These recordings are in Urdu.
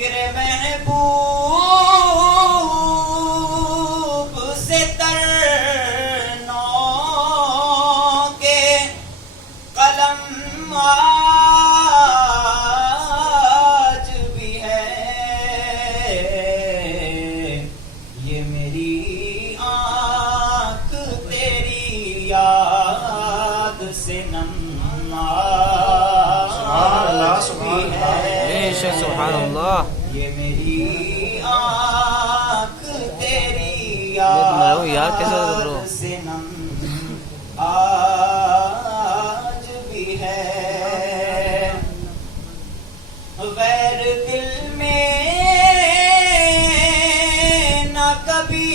فکر محبوب سے تر نو کے قلم آج بھی ہے. یہ میری آنکھ تیری یاد سے نم سبحان اللہ. یہ میری آنکھ تیری یاد سے نم آج بھی ہے. غیر دل میں نہ کبھی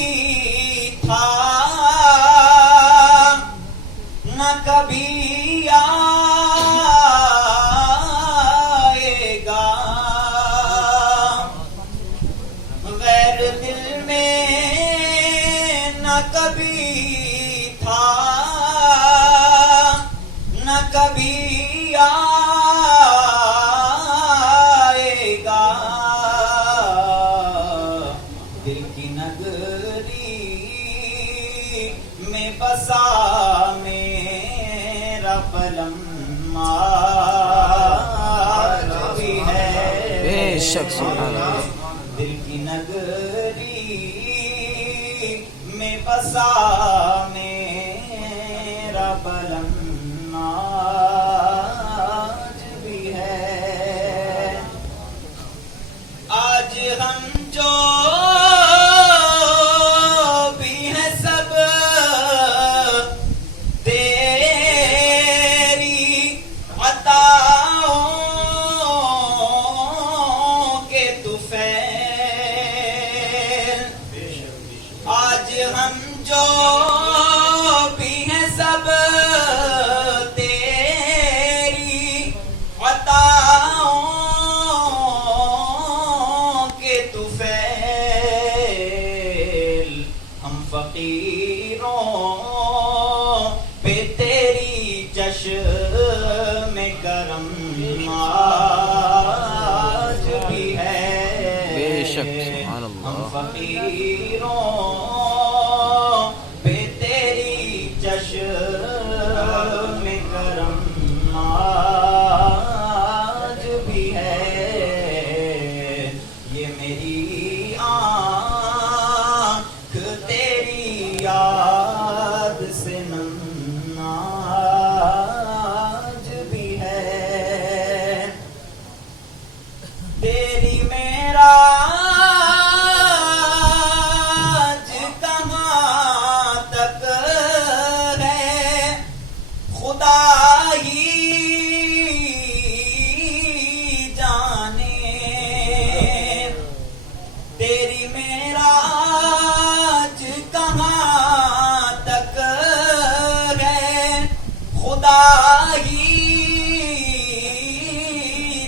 تھا نہ کبھی آئے گا. غیر دل میں نہ کبھی تھا نہ کبھی آئے گا. دل کی نگری میں بسا میرا پلم آج بھی ہے. بے شک سبحان اللہ. دل کی نگری میں بسا میرا پلم آج بھی ہے. آج ہم جو بھی ہیں سب تیری عطاؤں کے طفیل. آج ہم جو بھی ہیں سب تیری عطاؤں کے طفیل. ہم فقیروں پہ تیری چشم کرم آج بھی ہے. بے شک سبحان ہم اللہ. فقیروں پہ تیری چشم کرم آج بھی ہے. یہ میری آنکھ تیری یاد سے نم آج بھی ہے. تیری میرا خدا ہی جانے. تیری معراج کہاں تک ہے خدا ہی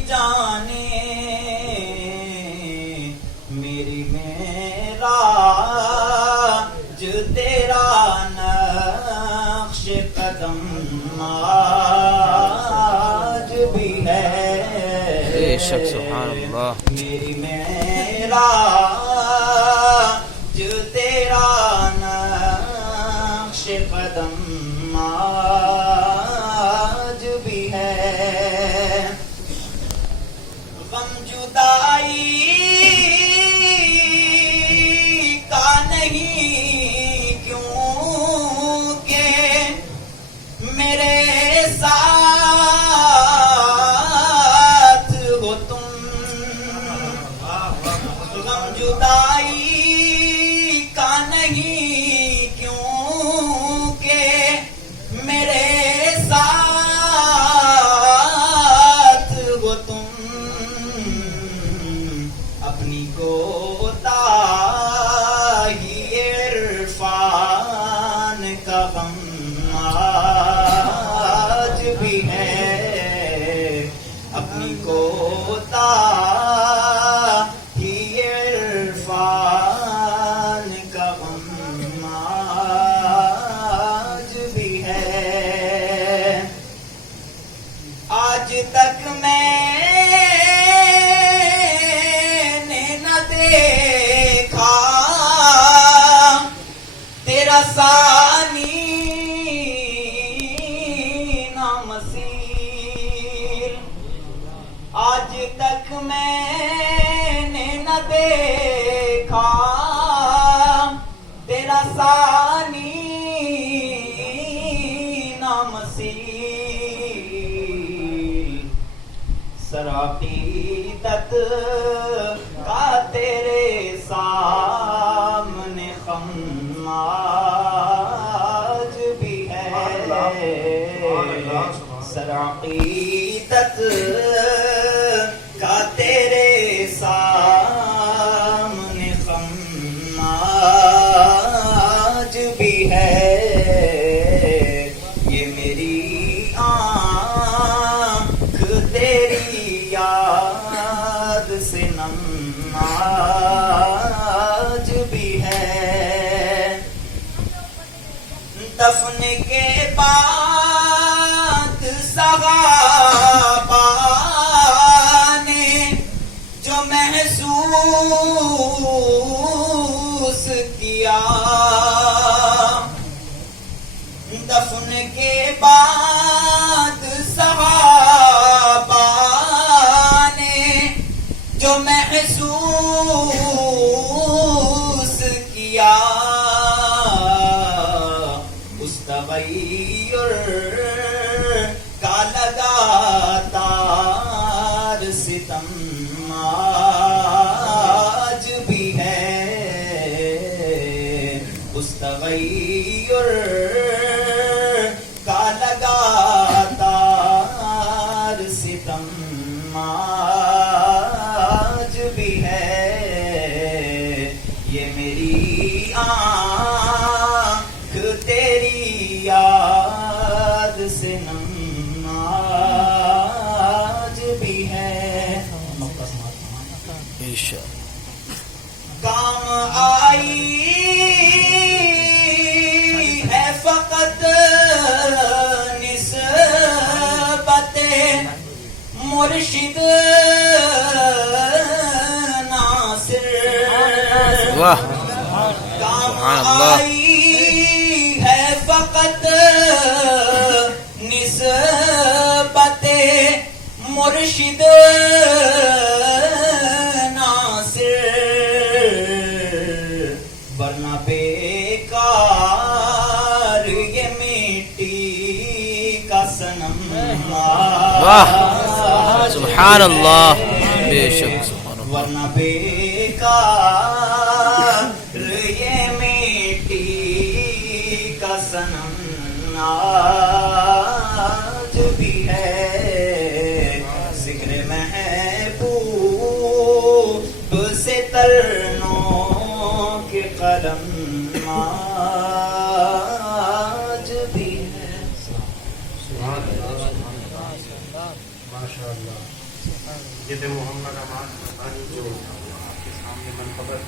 جانے. میری معراج تیرا نقش قدم آج بھی ہے. بے شک سبحان اللہ. میری معراج تیرا نقش قدم آج بھی ہے. غم جدائی کا نہیں کیونکہ میرے ساتھ ہو تم. غم جدائی کا نہیں کیونکہ میرے ساتھ ہو تم. اپنی کوتاہی عرفان کا غم آج بھی ہے. اپنی کوتاہی عرفان کا غم آج بھی ہے. آج تک میں آج تک میں نے نہ دیکھا تیرا ثانی نامثیل، سرعقیدت کا تیرے سامنے خم آج بھی ہے، سرعقیدت کا تیرے سامنے خم آج بھی ہے، یہ میری آنکھ تیری یاد سے نم آج بھی ہے، دفن کے بعد صحابہ نے جو محسوس کیا، دفن کے بعد صحابہ نے جو محسوس کیا، اس تغیر کا لگاتار ستم آج بھی ہے، اس تغیر کا لگاتار ستم آج بھی ہے، یہ میری آنکھ تیری یاد سے نم آج بھی ہے، بے شک کام آئی ہے فقط نسبت مرشد ناصر، واہ کام سبحان اللہ، آئی ہے فقط نسبت مرشد ناصر، ورنہ بیکار یہ مٹی کا صنم واہ سبحان اللہ، بے شک سبحان اللہ، ورنہ بیکار یہ مٹی کا صنم آج بھی ہے، ذکر محبوب سے ترنوں کے قلم آج بھی ہے، ماشاءاللہ، یہ محمد امان جو آپ کے سامنے منقبت